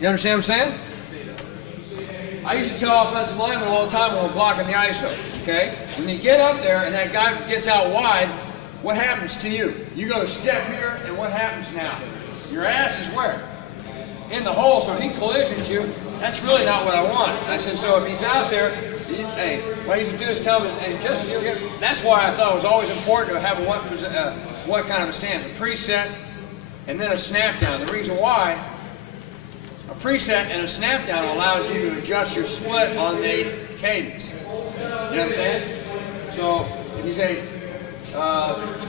You understand what I'm saying? I used to tell offensive linemen all the time when we're blocking the ISO, okay? When you get up there and that guy gets out wide, what happens to you? You go to step here, and what happens now? Your ass is where? In the hole, so he collisions you. That's really not what I want. I said, so if he's out there, hey, what I used to do is tell him, hey, just you get. That's why I thought it was always important to have what kind of a stance, a preset, and then a snap down. The reason why, a preset and a snap down allows you to adjust your split on the cadence. You know what I'm saying? So if you say, if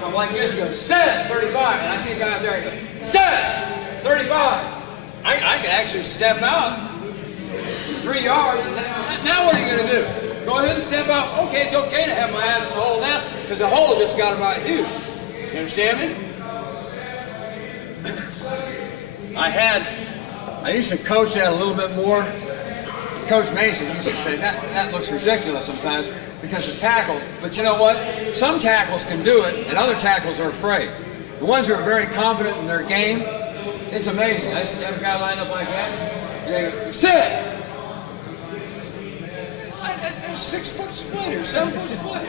I'm like this, you go, set 35, and I see a guy out there, I go, set 35. I can actually step out 3 yards, and now what are you going to do? Go ahead and step out. Okay, it's okay to have my ass in the hole now, because the hole just got about huge. You understand me? I used to coach that a little bit more. Coach Mason used to say, that looks ridiculous sometimes because of tackle. But you know what? Some tackles can do it, and other tackles are afraid. The ones who are very confident in their game, it's amazing. I used to have a guy line up like that, and they go, sit! A 6 foot split or 7 foot split.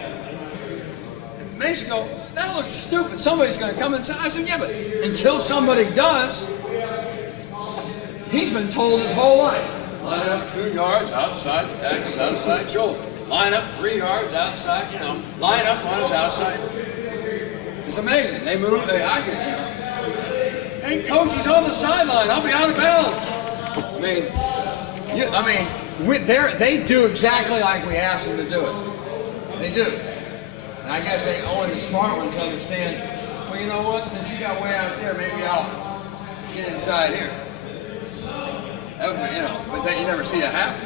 And Mason go, that looks stupid. Somebody's going to come inside. I said, yeah, but until somebody does, he's been told his whole life. Line up 2 yards outside the tackle's outside shoulder. Line up 3 yards outside, line up on his outside. It's amazing. They move, I can, hey, coach, he's on the sideline. I'll be out of bounds. They do exactly like we asked them to do it. They do. And I guess only the smart ones understand, well, you know what? Since you got way out there, maybe I'll get inside here. But then you never see it happen.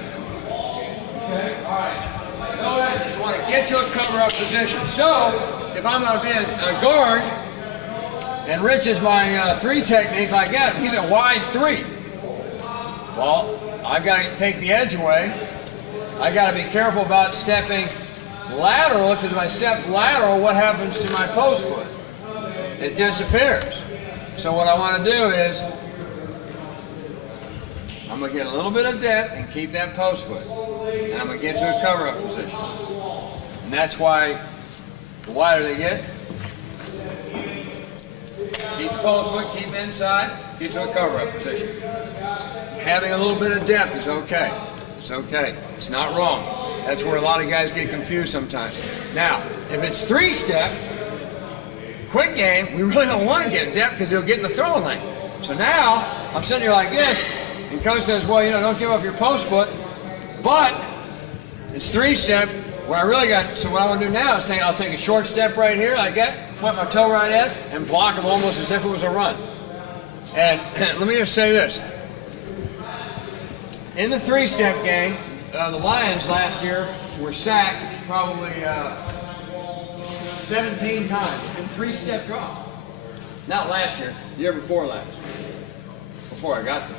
Okay, all right. Go ahead. You want to get to a cover-up position. So, if I'm going to be a guard, and Rich is my 3 technique like that, he's a wide 3. Well, I've got to take the edge away. I got to be careful about stepping lateral, because if I step lateral, what happens to my post foot? It disappears. So what I want to do is, I'm going to get a little bit of depth and keep that post foot. And I'm going to get to a cover-up position. And that's why the wider they get, keep the post foot, keep inside, get to a cover-up position. Having a little bit of depth is okay. It's okay. It's not wrong. That's where a lot of guys get confused sometimes. Now, if it's 3-step, quick game, we really don't want to get depth because he'll get in the throwing lane. So now, I'm sitting here like this, and coach says, well, don't give up your post foot, but it's 3-step. What I really got, so what I want to do now is I'll take a short step right here, like that, put my toe right in, and block him almost as if it was a run. And let me just say this. In the 3-step game, the Lions last year were sacked probably 17 times in 3-step drop. Not last year, the year before last. Before I got there.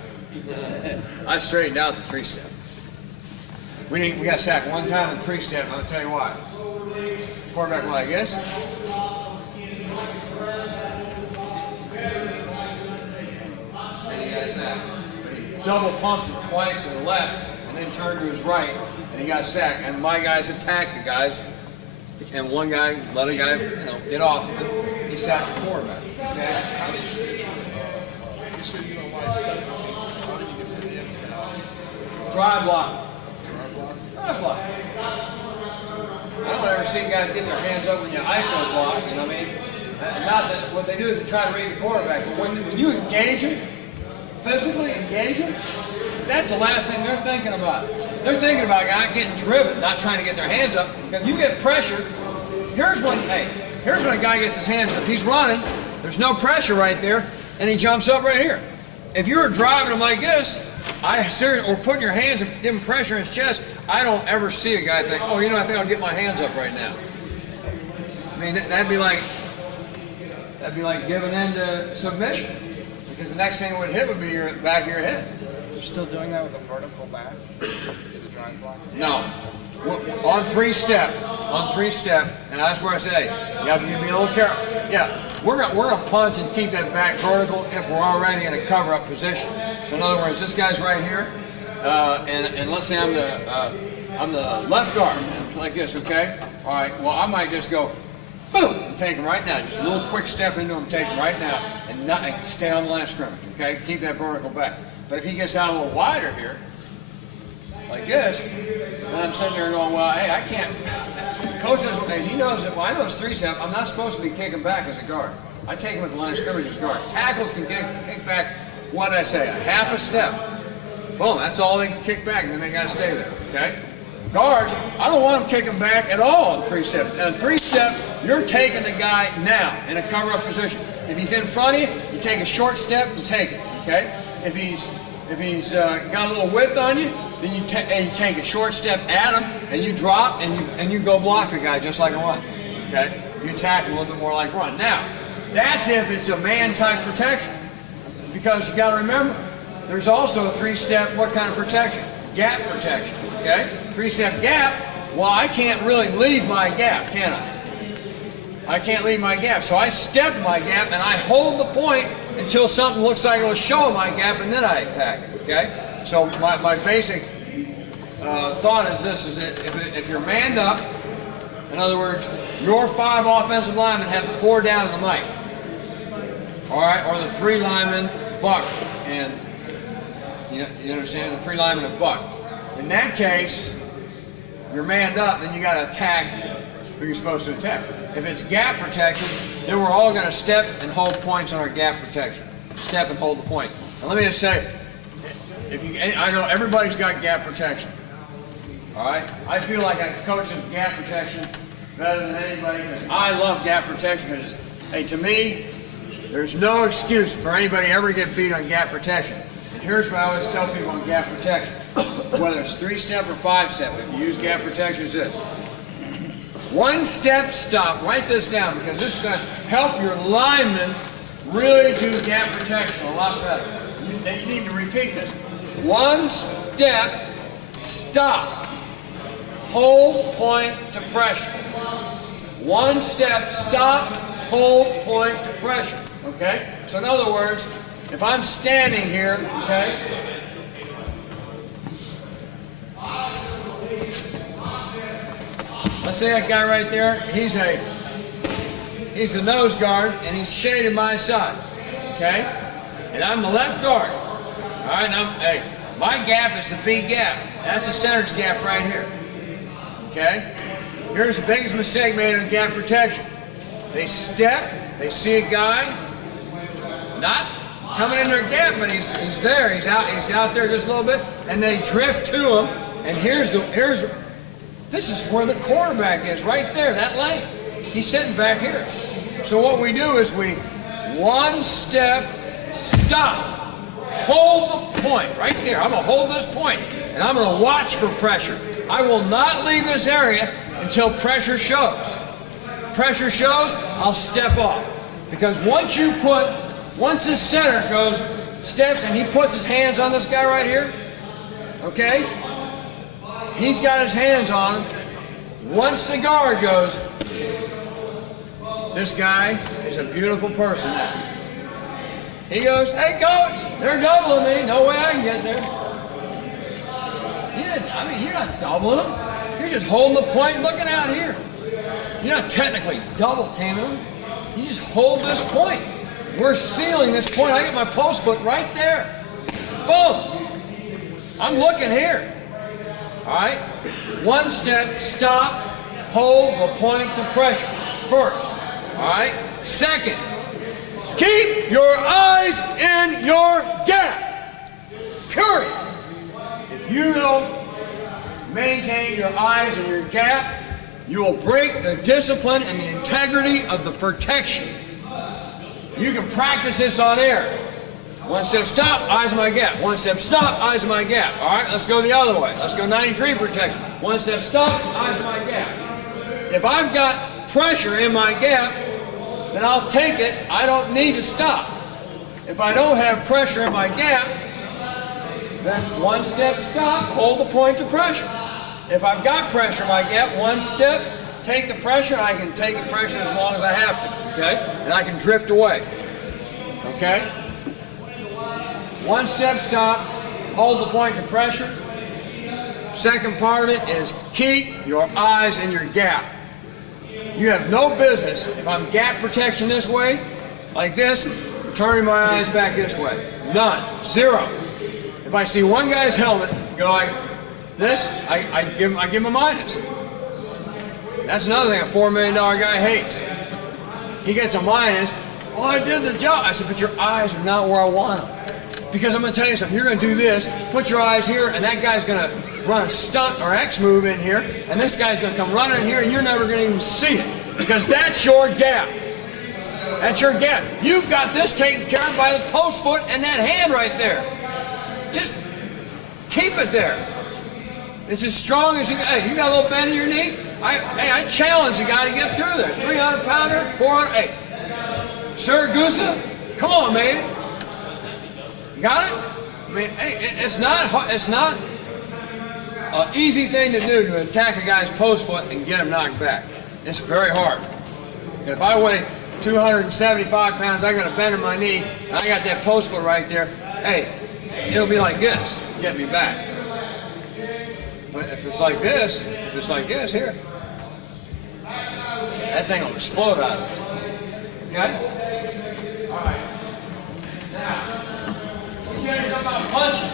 I straightened out the 3-step. We got sacked one time in 3-step, and I'll tell you why. Quarterback went like this. And he got sacked. Double pumped it twice to the left, and then turned to his right, and he got sacked. And my guys attacked the guys, and one guy let a guy, get off. And he sacked the quarterback. Okay? Drive block. Drive block. I don't ever see guys get their hands up when you ISO block. You know what I mean? Not that what they do is they try to read the quarterback, but when you engage him, physically engage them, that's the last thing they're thinking about. They're thinking about a guy getting driven, not trying to get their hands up. If you get pressure, here's when a guy gets his hands up. He's running, there's no pressure right there, and he jumps up right here. If you were driving him like this, or putting your hands and giving pressure in his chest, I don't ever see a guy think, oh, I think I'll get my hands up right now. I mean, that'd be like giving in to submission. Because the next thing it would hit would be your back of your head. You're still doing that with a vertical back to the drive block? No. On 3-step, and that's where I say, you have to be a little careful. Yeah, we're gonna punch and keep that back vertical if we're already in a cover-up position. So in other words, this guy's right here, and let's say I'm the left guard, like this, okay? All right. Well, I might just go, boom, and take him right now. Just a little quick step into him, take him right now, and stay on the line of scrimmage, okay? Keep that vertical back. But if he gets out a little wider here, like this, and I'm sitting there going, well, hey, I can't. Coach doesn't, and he knows that, well, I know it's 3-step, I'm not supposed to be kicking back as a guard. I take him at the line of scrimmage as a guard. Tackles can kick back, what did I say, a half a step. Boom, that's all they can kick back, and then they got to stay there, okay? Guards, I don't want them kicking back at all in 3-step. In 3-step, you're taking the guy now in a cover-up position. If he's in front of you, you take a short step, you take it, okay? If he's got a little width on you, then you take a short step at him, and you drop, and you go block the guy just like a run, okay? You attack a little bit more like run. Now, that's if it's a man-type protection, because you got to remember, there's also a 3-step, what kind of protection? Gap protection, okay? 3-step gap, well, I can't really leave my gap, can I? I can't leave my gap, so I step my gap, and I hold the point until something looks like it'll show my gap, and then I attack it, okay? So my basic thought is this, is that if you're manned up, in other words, your 5 offensive linemen have the 4 down in the mic, all right, or the 3 linemen buck, and you understand, the 3 linemen have buck. In that case, you're manned up, then you got to attack who you're supposed to attack. If it's gap protection, then we're all going to step and hold points on our gap protection. Step and hold the points. And let me just say, I know everybody's got gap protection. All right? I feel like I coach in gap protection better than anybody because I love gap protection because, hey, to me, there's no excuse for anybody ever to get beat on gap protection. And here's what I always tell people on gap protection. Whether it's 3-step or 5-step, if you use gap protection, it's this. 1-step stop. Write this down because this is going to help your linemen really do gap protection a lot better. You need to repeat this. 1-step stop. Hold point to pressure. 1-step stop. Hold point to pressure. Okay? So in other words, if I'm standing here, okay? Let's say that guy right there, he's the nose guard, and he's shaded my side, okay? And I'm the left guard, all right? Hey, my gap is the B gap. That's the center's gap right here, okay? Here's the biggest mistake made in gap protection. They step, they see a guy, not coming in their gap, but he's there, he's out there just a little bit, and they drift to him, and this is where the quarterback is, right there, that lane. He's sitting back here. So what we do is we 1-step stop, hold the point right there. I'm going to hold this point, and I'm going to watch for pressure. I will not leave this area until pressure shows. Pressure shows, I'll step off. Because once this center steps and he puts his hands on this guy right here, okay? He's got his hands on him. Once the guard goes, this guy is a beautiful person now. He goes, hey coach, they're doubling me. No way I can get there. You're not doubling them. You're just holding the point looking out here. You're not technically double teaming them. You just hold this point. We're sealing this point. I get my post foot right there. Boom. I'm looking here. All right? 1-step, stop, hold the point to pressure. First. All right? Second, keep your eyes in your gap. Period. If you don't maintain your eyes in your gap, you will break the discipline and the integrity of the protection. You can practice this on air. 1-step stop, eyes in my gap. 1-step stop, eyes in my gap. All right, let's go the other way. Let's go 93 protection. 1-step stop, eyes in my gap. If I've got pressure in my gap, then I'll take it. I don't need to stop. If I don't have pressure in my gap, then 1-step stop, hold the point to pressure. If I've got pressure in my gap, 1-step, take the pressure, and I can take the pressure as long as I have to, okay? And I can drift away, okay? One step stop, hold the point of pressure. Second part of it is keep your eyes in your gap. You have no business, if I'm gap protection this way, like this, turning my eyes back this way. None. Zero. If I see one guy's helmet go like this, I give him a minus. That's another thing a $4 million guy hates. He gets a minus. Well, I did the job. I said, but your eyes are not where I want them. Because I'm going to tell you something. You're going to do this, put your eyes here, and that guy's going to run a stunt or X move in here, and this guy's going to come running in here, and you're never going to even see it. Because that's your gap. That's your gap. You've got this taken care of by the post foot and that hand right there. Just keep it there. It's as strong as you got. Hey, you got a little bend in your knee? I challenge the guy to get through there. 300 pounder, 400. Hey, Siragusa, come on, man. You got it? I mean, hey, it's not an easy thing to do to attack a guy's post foot and get him knocked back. It's very hard. If I weigh 275 pounds, I got a bend in my knee, and I got that post foot right there, hey, it'll be like this, get me back. But if it's like this, here, that thing will explode out of it. Okay? All right. Now, let me tell you something about punching.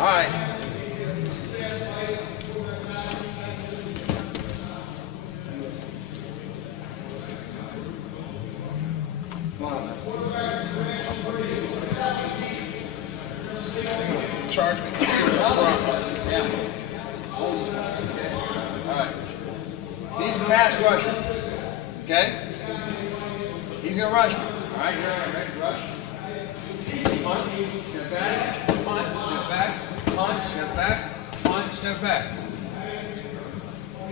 All right. Charge me. Yeah. All right. He's a pass rusher. Okay? He's going to rush me. All right, you're ready to rush. Punch, step back, punch, step back, punch, step back, punch, step back.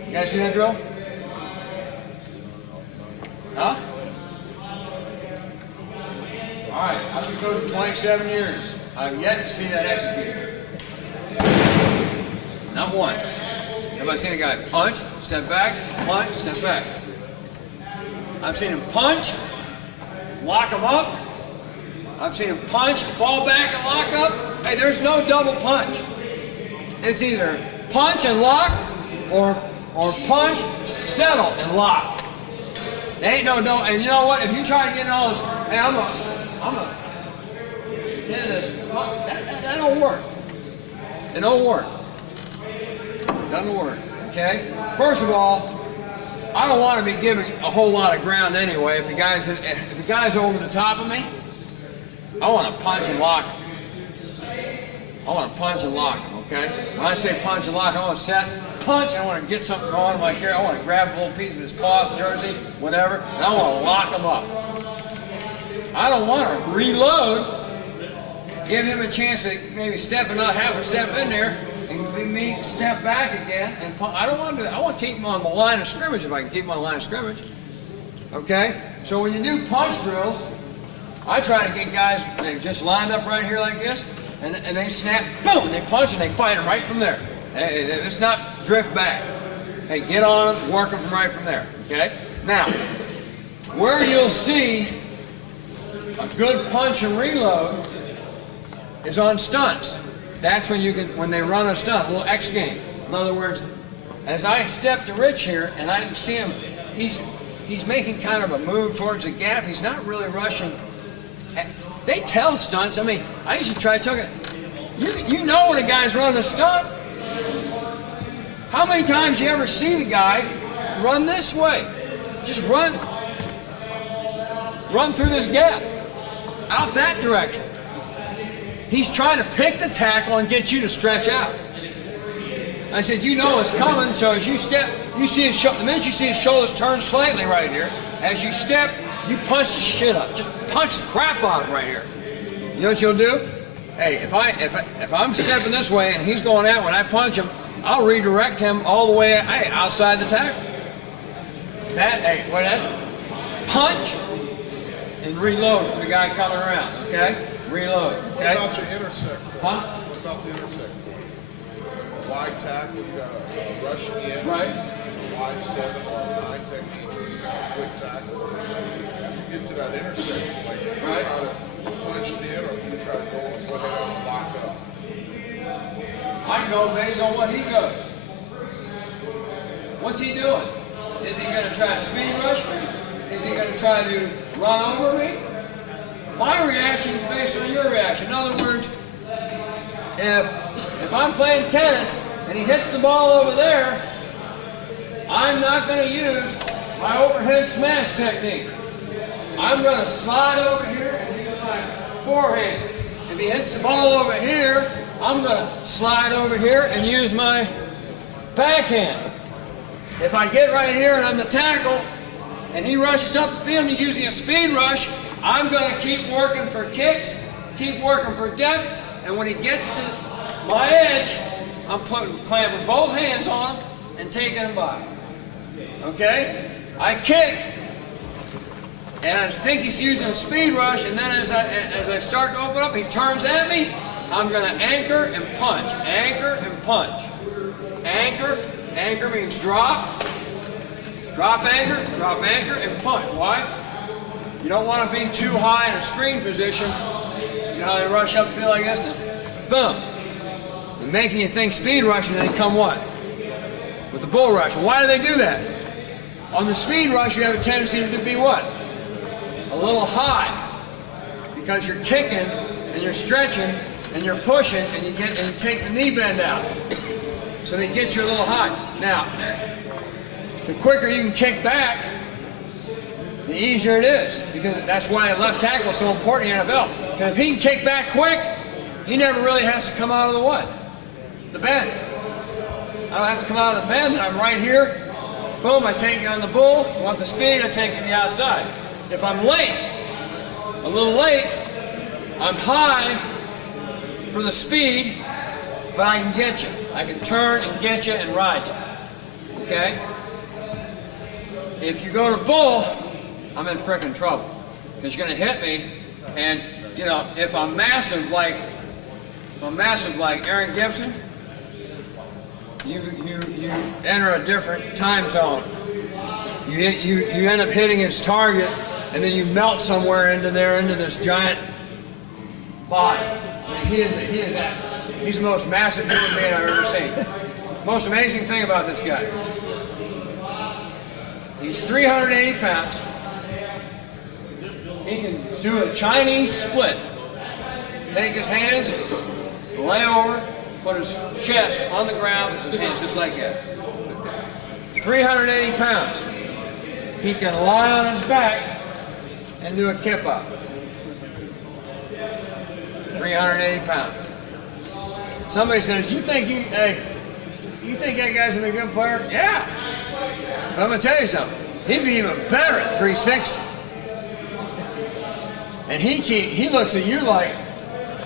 You guys see that drill? Huh? All right, I've been coaching 27 years. I've yet to see that executed. Not one. Everybody seen a guy punch, step back, punch, step back. I've seen him punch, lock him up. I've seen him punch, fall back and lock up. Hey, there's no double punch. It's either punch and lock or punch, settle and lock. There ain't no, and you know what? If you try to get in all this, hey, I'm a that don't work. It don't work. Doesn't work. Okay? First of all, I don't want to be giving a whole lot of ground anyway. If the guy's over the top of me, I want to punch and lock him. I want to punch and lock him, okay? When I say punch and lock, I want to set, punch, I want to get something going like here. I want to grab a little piece of his cloth, jersey, whatever, and I want to lock him up. I don't want to reload, give him a chance to maybe step and not have a step in there, and me step back again. And I don't want to do that. I want to keep him on the line of scrimmage if I can keep him on the line of scrimmage. Okay? So when you do punch drills, I try to get guys just lined up right here like this, and they snap, boom, and they punch and they fight them right from there. Hey, it's not drift back. Hey, get on them, work them right from there. Okay? Now, where you'll see a good punch and reload is on stunts. That's when when they run a stunt, a little X game. In other words, as I step to Rich here and I see him, he's making kind of a move towards the gap. He's not really rushing. They tell stunts. I mean, I used to try to tell it. You know when a guy's running a stunt. How many times you ever see the guy run this way? Just run through this gap, out that direction. He's trying to pick the tackle and get you to stretch out. I said, you know it's coming, so as you step, you see his the minute you see his shoulders turn slightly right here, as you step, you punch the shit up. Just punch the crap out of it right here. You know what you'll do? Hey, if I'm stepping this way and he's going out when I punch him, I'll redirect him all the way outside the tackle. Punch and reload for the guy coming around, okay? Reload, okay? What about your intersect? Huh? What about the intersect? A wide tackle, you got a rush in the end. Right. 5-7 or 9 technique, quick tackle. You get to that intersection, like you Right. try to punch it in or you try to go ahead and lock up. I go based on what he goes. What's he doing? Is he going to try to speed rush me? Is he going to try to run over me? My reaction is based on your reaction. In other words, if I'm playing tennis and he hits the ball over there, I'm not going to use my overhead smash technique. I'm going to slide over here and use my forehand. If he hits the ball over here, I'm going to slide over here and use my backhand. If I get right here and I'm the tackle, and he rushes up the field and he's using a speed rush, I'm going to keep working for kicks, keep working for depth, and when he gets to my edge, I'm clamping both hands on him and taking him by. Okay? I kick, and I think he's using a speed rush, and then as I start to open up, he turns at me, I'm going to anchor and punch. Anchor and punch. Anchor means drop. Drop anchor, and punch. Why? You don't want to be too high in a screen position. You know how they rush up the field like this? Boom. They're making you think speed rush, and then they come what? With the bull rush. Why do they do that? On the speed rush, you have a tendency to be what? A little high. Because you're kicking, and you're stretching, and you're pushing, and you take the knee bend out. So they get you a little high. Now, the quicker you can kick back, the easier it is. Because that's why a left tackle is so important in the NFL. Because if he can kick back quick, he never really has to come out of the what? The bend. I don't have to come out of the bend, I'm right here. Boom, I take you on the bull. Want the speed, I take you to the outside. If I'm late, a little late, I'm high for the speed, but I can get you. I can turn and get you and ride you. Okay? If you go to bull, I'm in frickin' trouble. Because you're going to hit me, and, you know, if I'm massive like Aaron Gibson, you enter a different time zone. You end up hitting his target, and then you melt somewhere into this giant body. I mean, he's the most massive human being I've ever seen. Most amazing thing about this guy. He's 380 pounds. He can do a Chinese split. Take his hands, lay over, put his chest on the ground, his hands just like that. 380 pounds. He can lie on his back and do a kip up. 380 pounds. Somebody says, you think that guy's a good player? Yeah. But I'm going to tell you something. He'd be even better at 360. And he looks at you like,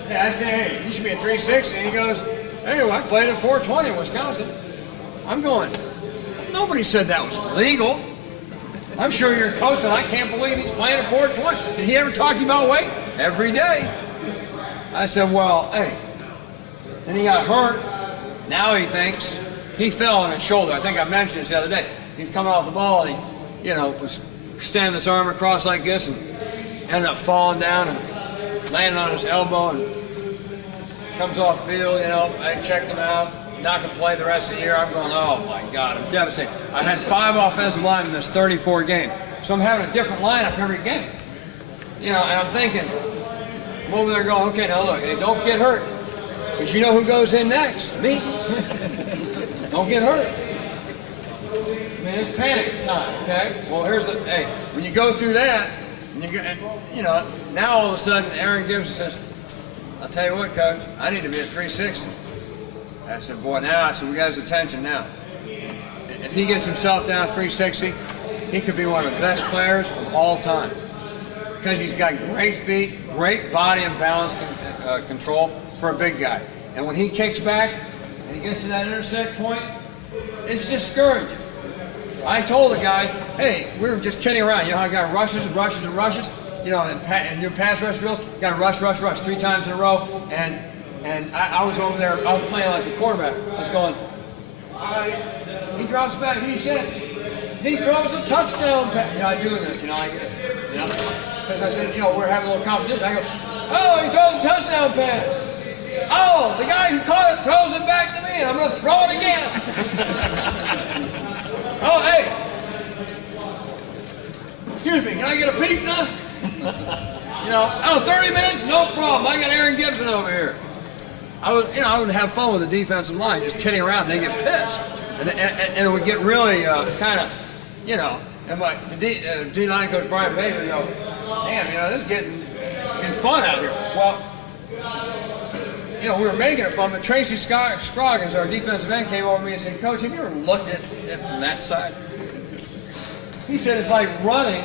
hey, I say, hey, you should be at 360. And he goes, hey, well, I played at 420 in Wisconsin. I'm going, nobody said that was illegal. I'm sure you're coach, and I can't believe he's playing at 420. Did he ever talk to you about weight? Every day. I said, well, hey. Then he got hurt. Now he thinks he fell on his shoulder. I think I mentioned this the other day. He's coming off the ball, and he, was standing this arm across like this, and ended up falling down and landing on his elbow, and comes off the field. I checked him out. Not going to play the rest of the year. I'm going, oh my God, I'm devastated. I had 5 offensive linemen in this 34 game, so I'm having a different lineup every game. And I'm thinking, I'm over there going, okay, now look, hey, don't get hurt, because you know who goes in next? Me. Don't get hurt. I mean, it's panic time, okay? Well, hey, when you go through that, and now all of a sudden Aaron Gibson says, I'll tell you what, Coach, I need to be at 360. I said, boy, we got his attention now. If he gets himself down at 360, he could be one of the best players of all time. Because he's got great feet, great body and balance control for a big guy. And when he kicks back and he gets to that intersect point, it's discouraging. I told the guy, hey, we were just kidding around. You know how a guy rushes and rushes and rushes? In your pass rush drills, you got to rush 3 times in a row. And I was over there, I was playing like a quarterback. I was going, all right, he drops back, he said, he throws a touchdown pass. You know, I'm doing this, I guess. Because I said, we're having a little competition. I go, oh, he throws a touchdown pass. Oh, the guy who caught it throws it back to me, and I'm going to throw it again. Oh, hey. Excuse me, can I get a pizza? 30 minutes, no problem. I got Aaron Gibson over here. I would have fun with the defensive line, just kidding around. They get pissed, and it would get really kind of, And the D-line coach Brian Baker would go, damn, this is getting fun out here. Well, we were making it fun, but Tracy Scroggins, our defensive end, came over to me and said, Coach, have you ever looked at it from that side? He said it's like running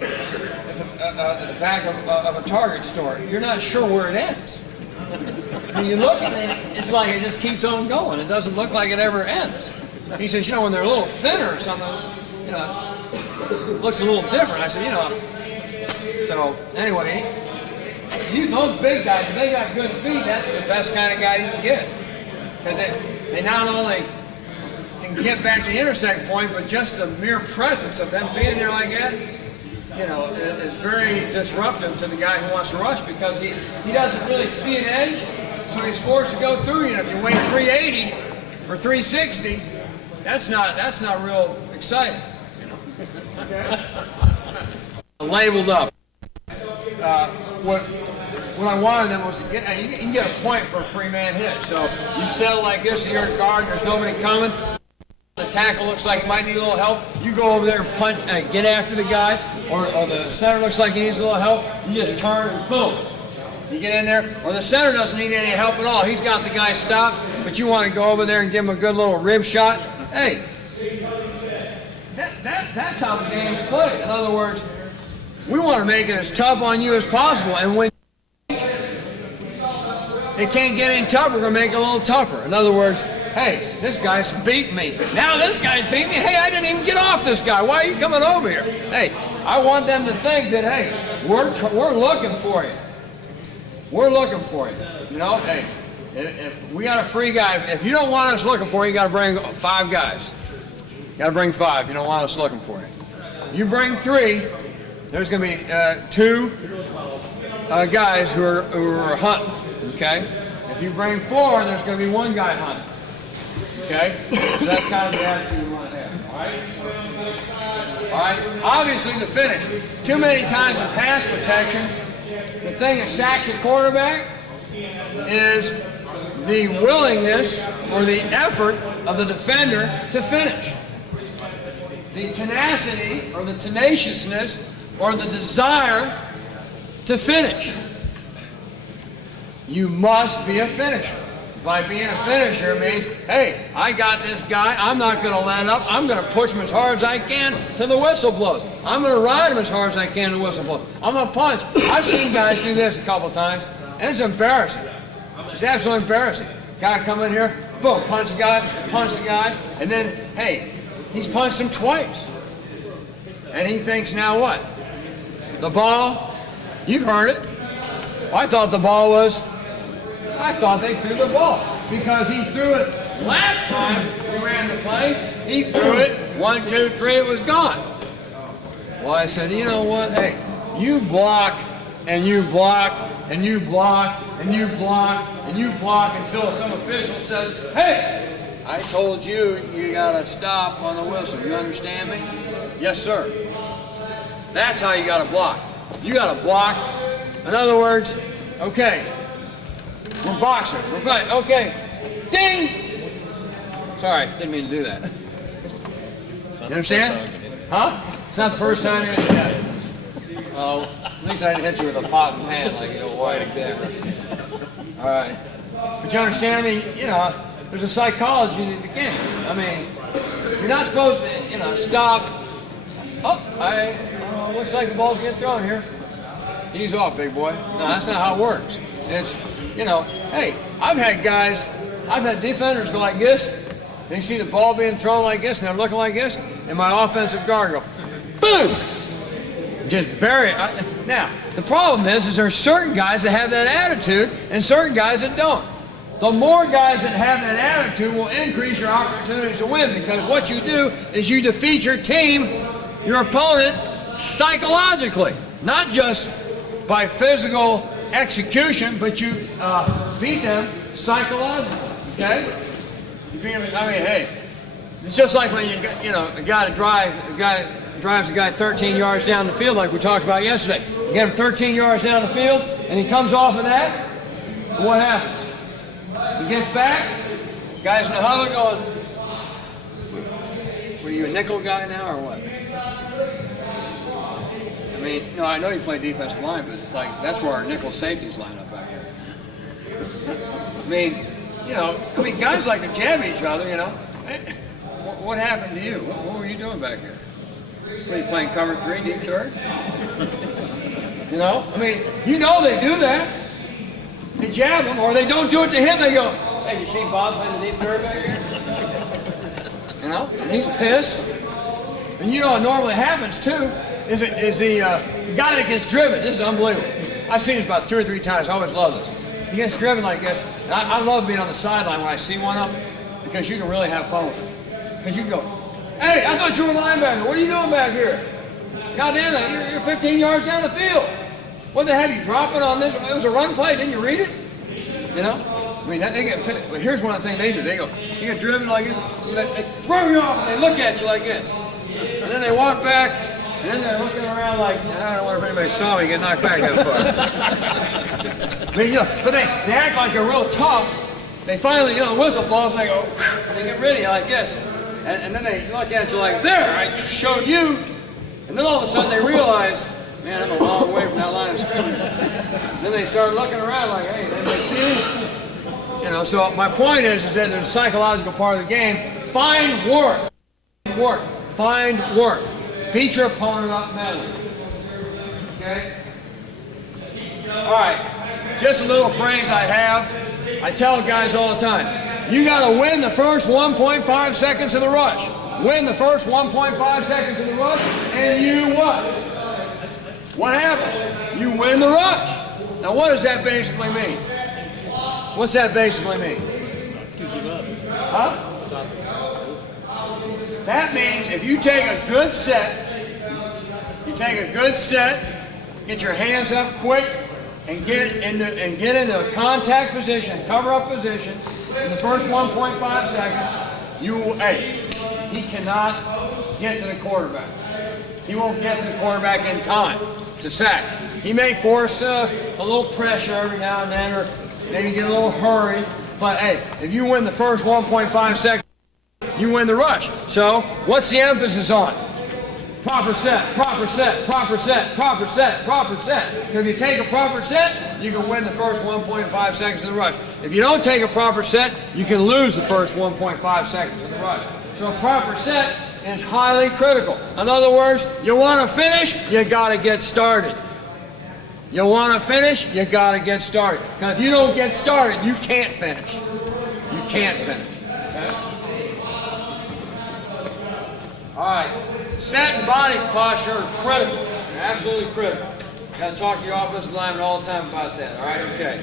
at the back of a Target store. You're not sure where it ends. When you look at it, it's like it just keeps on going. It doesn't look like it ever ends. He says, when they're a little thinner or something, it looks a little different. I said, So anyway, those big guys, if they got good feet, that's the best kind of guy you can get. Because they not only can get back to the intersect point, but just the mere presence of them being there like that, is very disruptive to the guy who wants to rush, because he doesn't really see an edge, so he's forced to go through you. And if you weigh 380 or 360, that's not real exciting, Labeled up. What I wanted them was to get, you can get a point for a free man hit. So you settle like this, you're a guard, there's nobody coming. The tackle looks like he might need a little help. You go over there and punch, get after the guy, or the center looks like he needs a little help. You just turn and boom. You get in there, or the center doesn't need any help at all. He's got the guy stopped, but you want to go over there and give him a good little rib shot. Hey, that's how the game's played. In other words, we want to make it as tough on you as possible, and when it can't get any tougher, we're going to make it a little tougher. In other words, hey, this guy's beat me. Now this guy's beat me. Hey, I didn't even get off this guy. Why are you coming over here? Hey, I want them to think that, hey, we're looking for you. We're looking for you. Hey, if we got a free guy, if you don't want us looking for you, you got to bring 5 guys. You got to bring 5. You don't want us looking for you. You bring 3, there's going to be 2 guys who are hunting. Okay? If you bring 4, there's going to be 1 guy hunting. Okay? So that's kind of the attitude we want to have. All right? Obviously, the finish. Too many times in pass protection, the thing that sacks a quarterback is the willingness or the effort of the defender to finish. The tenacity or the tenaciousness or the desire to finish. You must be a finisher. By being a finisher means, hey, I got this guy, I'm not going to let up, I'm going to push him as hard as I can till the whistle blows. I'm going to ride him as hard as I can till the whistle blows. I'm going to punch. I've seen guys do this a couple times, and it's embarrassing. It's absolutely embarrassing. Guy come in here, boom, punch the guy, and then, hey, he's punched him twice. And he thinks, now what? The ball, you've heard it. I thought the ball was, I thought they threw the ball because he threw it last time we ran the play. He threw it 1, 2, 3, it was gone. Well, I said, you know what? Hey, you block and you block and you block and you block and you block until some official says, hey, I told you you got to stop on the whistle. You understand me? Yes, sir. That's how you got to block. You got to block. In other words, okay. We're boxers. We're fighting. Okay. Ding! Sorry, didn't mean to do that. You understand? Huh? It's not the first time you're in it. Oh, at least I didn't hit you with a pot and pan like White, exactly. All right. But you understand? I mean, there's a psychology in the game. I mean, you're not supposed to, stop. Oh, looks like the ball's getting thrown here. Ease off, big boy. No, that's not how it works. It's, hey, I've had defenders go like this, they see the ball being thrown like this, and they're looking like this, and my offensive guard go, boom! Just bury it. Now, the problem is there's certain guys that have that attitude, and certain guys that don't. the more guys that have that attitude will increase your opportunities to win, because what you do is you defeat your team, your opponent, psychologically, not just by physical execution, but you beat them psychologically. Okay? You beat them. I mean, hey, it's just like when a guy drives a guy 13 yards down the field, like we talked about yesterday. You get him 13 yards down the field, and he comes off of that. What happens? He gets back. Guys in the huddle going, "What are you, a nickel guy now, or what?" I mean, no, I know you play defensive line, but like that's where our nickel safeties line up back here. I mean, guys like to jab each other. What happened to you? What were you doing back here? Were you playing cover 3, deep third? They do that. They jab him, or they don't do it to him. They go, "Hey, you see Bob playing the deep third back here?" And he's pissed. And what normally happens too is the guy that gets driven. This is unbelievable. I've seen it about 2 or 3 times. I always love this. He gets driven like this. And I love being on the sideline when I see one of them, because you can really have fun with it. Because you can go, "Hey, I thought you were a linebacker. What are you doing back here? God damn it, you're 15 yards down the field. What the heck, you drop it on this? It was a run play, didn't you read it?" They get pissed. But here's one of the things they do. They get driven like this, they throw you off, and they look at you like this. And then they walk back, and then they're looking around like, "I don't wonder if anybody saw me get knocked back that far." But they act like they're real tough. They finally, the whistle blows, and they go, and they get rid of you like this. And then they look at you like, "There, I showed you." And then all of a sudden they realize, "Man, I'm a long way from that line of scrimmage." Then they start looking around like, "Hey, did they see me?" So my point is that there's a psychological part of the game. Find work. Find work. Beat your opponent up mentally. Okay? All right. Just a little phrase I have. I tell guys all the time. You got to win the first 1.5 seconds of the rush. Win the first 1.5 seconds of the rush, and you what? What happens? You win the rush. Now, what does that basically mean? What's that basically mean? Huh? That means if you take a good set, get your hands up quick, and get into a contact position, cover up position in the first 1.5 seconds, he cannot get to the quarterback. He won't get to the quarterback in time to sack. He may force a little pressure every now and then, or maybe get a little hurry. But hey, if you win the first 1.5 seconds, you win the rush. So what's the emphasis on? Proper set, proper set, proper set, proper set, proper set. If you take a proper set, you can win the first 1.5 seconds of the rush. If you don't take a proper set, you can lose the first 1.5 seconds of the rush. So a proper set is highly critical. In other words, you want to finish, you got to get started. You want to finish, you got to get started. Because if you don't get started, you can't finish. You can't finish. Okay? All right. Set and body posture are critical. They're absolutely critical. Got to talk to your offensive lineman all the time about that. All right, okay.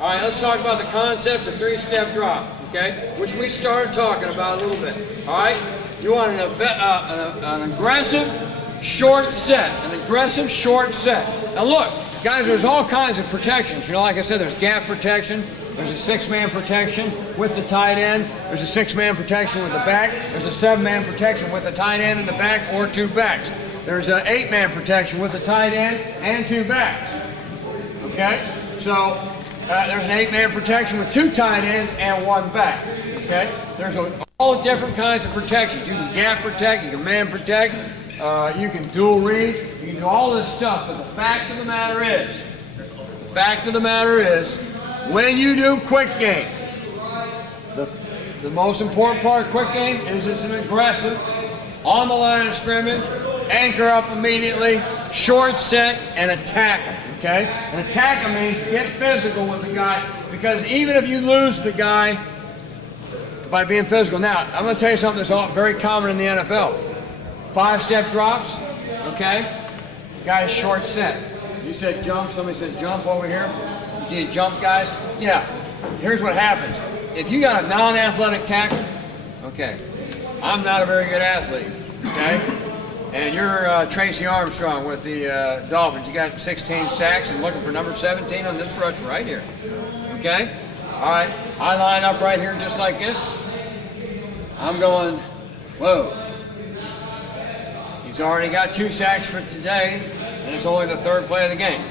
All right, let's talk about the concepts of 3-step drop, okay, which we started talking about a little bit. All right, you want an aggressive short set, an aggressive short set. Now look, guys, there's all kinds of protections. Like I said, there's gap protection. There's a 6-man protection with the tight end. There's a 6-man protection with the back. There's a 7-man protection with the tight end in the back or 2 backs. There's an 8-man protection with the tight end and 2 backs. Okay? So there's an 8-man protection with 2 tight ends and 1 back. Okay? There's all different kinds of protections. You can gap protect, you can man protect, you can dual read, you can do all this stuff. But the fact of the matter is, when you do quick game, the most important part of quick game is it's an aggressive, on the line of scrimmage, anchor up immediately, short set, and attack him, okay? And attack him means get physical with the guy, because even if you lose the guy by being physical. Now, I'm going to tell you something that's very common in the NFL. 5-step drops, okay? Guy's short set. You said jump, somebody said jump over here. Do you jump, guys? Yeah. here's what happens. If you got a non-athletic tackle, okay, I'm not a very good athlete, okay? And you're Tracy Armstrong with the Dolphins. You got 16 sacks and looking for number 17 on this rush right here, okay? All right, I line up right here just like this. I'm going, whoa. He's already got 2 sacks for today, and it's only the 3rd play of the game.